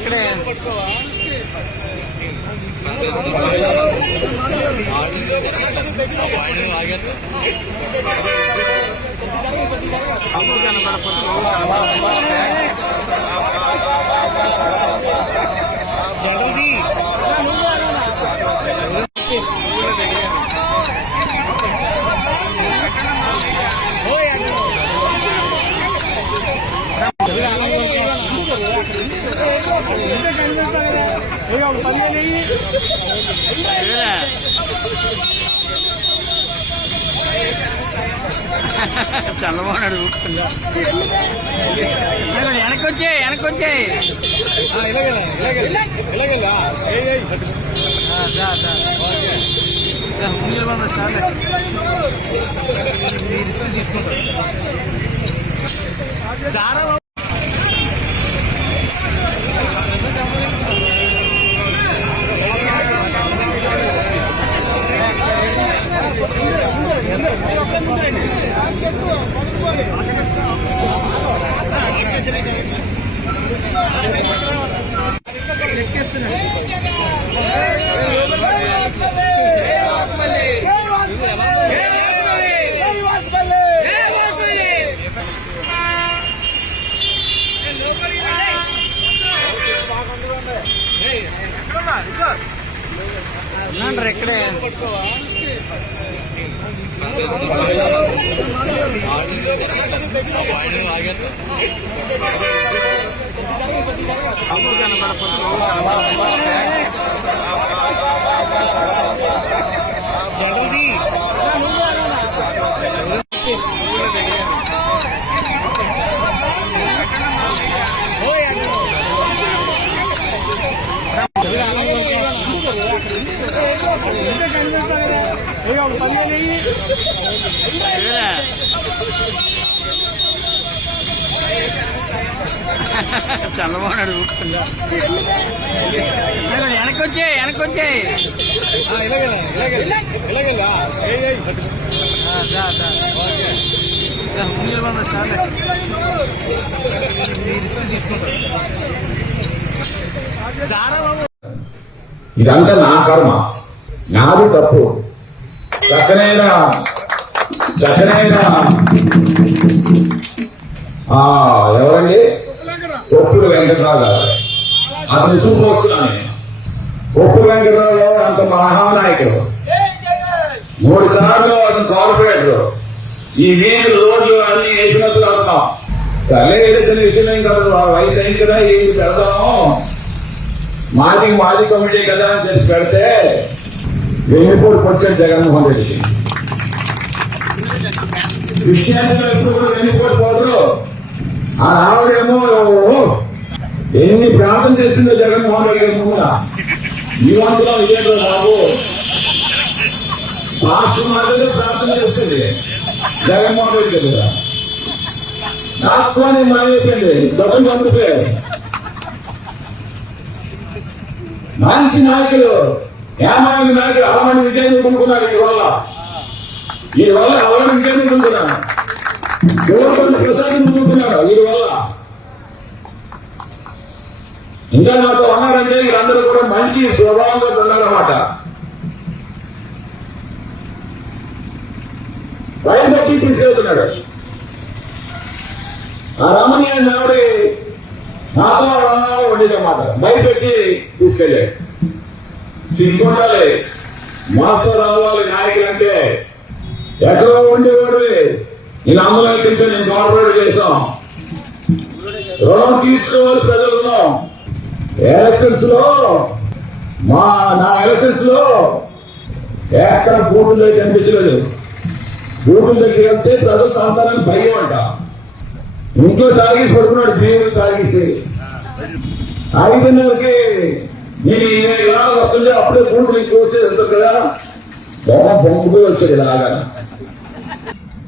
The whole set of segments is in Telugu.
ఇక్కడే చల్లబోనాడు వెనకొచ్చే ముందు బంద చాలే దారా ఇక్కడే చల్లబోనాడు వెనకొచ్చే ముందు బంద చాలే ఇదంతా నా కర్మ, నాది తప్పు. చక్కనైనా ఎవరండి కొప్పుల వెంకటరావు గారు, అతను ఇసుకు పోస్తున్నాను. కొప్పుల వెంకటరావు గారు అంత మహానాయకుడు, 3 సార్లు అతను కార్పొరేటర్. ఈ వీధులు రోడ్లు అన్ని వేసినట్టు వెళ్తాం. సరే ఏదో చిన్న విషయం ఏం కాదు, వయసు అయింది కదా, ఏం పెడతాము, మాది కమిటీ కదా అని చెప్పి పెడితే వెన్నుపోటు వచ్చాడు జగన్మోహన్ రెడ్డికి. క్రిస్టియానిటీలో ఎప్పుడు కూడా వెన్నుపోటు పోదు. ఆ రావుడేమో ఎన్ని ప్రార్థన చేసిందో జగన్మోహన్ రెడ్డి గారి ముందు, ఈ వంతులో ఇదేంటో బాబు రాష్ట్రం మాత్రమే ప్రార్థన చేస్తుంది జగన్మోహన్ రెడ్డి కదా. నాకు అని మాయైపోయింది, డబ్బులు పంపిపోయారు. మంచి నాయకులు, ఏమైంది నాయకులు అవమాని విజయం కొనుక్కున్నారు. ఈ వల్ల అవమాని విజయం కొనుక్కున్నారు. గోవర్ధన్ ప్రసాద్ కొనుక్కున్నారు వీరి వల్ల. ఇంకా నాతో అన్నారంటే వీళ్ళందరూ కూడా మంచి స్వభావంగా ఉన్నారన్నమాట. భయపెట్టి తీసుకెళ్తున్నాడు. ఆ రమణీయ నావిడి నాతో ఉండేదన్నమాట, భయపెట్టి తీసుకెళ్ళాడు. సిగ్గుండాలి, మాస్టర్ రావాలి నాయకులు అంటే. ఎక్కడో ఉండేవాడు నేను అమలు తెచ్చాను, నేను కార్పొరేట్ చేశాం, రుణం తీసుకోవాలి ప్రజల రుణం. ఎలక్షన్స్ లో నా ఎలక్షన్స్ లో ఎక్కడ బూతులు కనిపించలేదు. బూతుల దగ్గర వెళ్తే ప్రజలు తాగుతారని భయం అంట. ఇంట్లో తాగేసి పడుకున్నాడు, బీరు తాగేసి. 5:30కి నేను ఇలా వస్తుంటే అప్పుడే బూట్లు ఇంటికి వచ్చేది వెళ్తారు కదా, బొమ్మ బొమ్మపోయి వచ్చాడు ఇలాగా.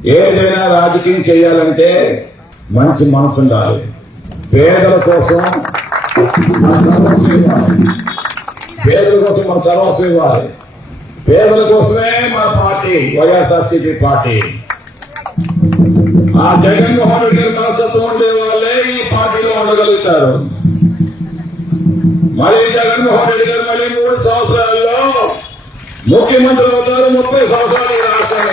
ఏదైనా రాజకీయం చేయాలంటే మంచి మనసు ఉండాలి. పేదల కోసం మన సర్వస్వం ఇవ్వాలి. పేదల కోసం మన సర్వస్వం ఇవ్వాలి. పేదల కోసమే మన పార్టీ వైఎస్ఆర్సీపీ పార్టీ. ఆ జగన్మోహన్ రెడ్డి గారి మనస్తత్వం ఉండే వాళ్ళే ఈ పార్టీలో ఉండగలుగుతారు. మళ్ళీ జగన్మోహన్ రెడ్డి గారు మళ్ళీ 3 సంవత్సరాల్లో ముఖ్యమంత్రి అవుతారు. 30 సంవత్సరాలు రాష్ట్రాన్ని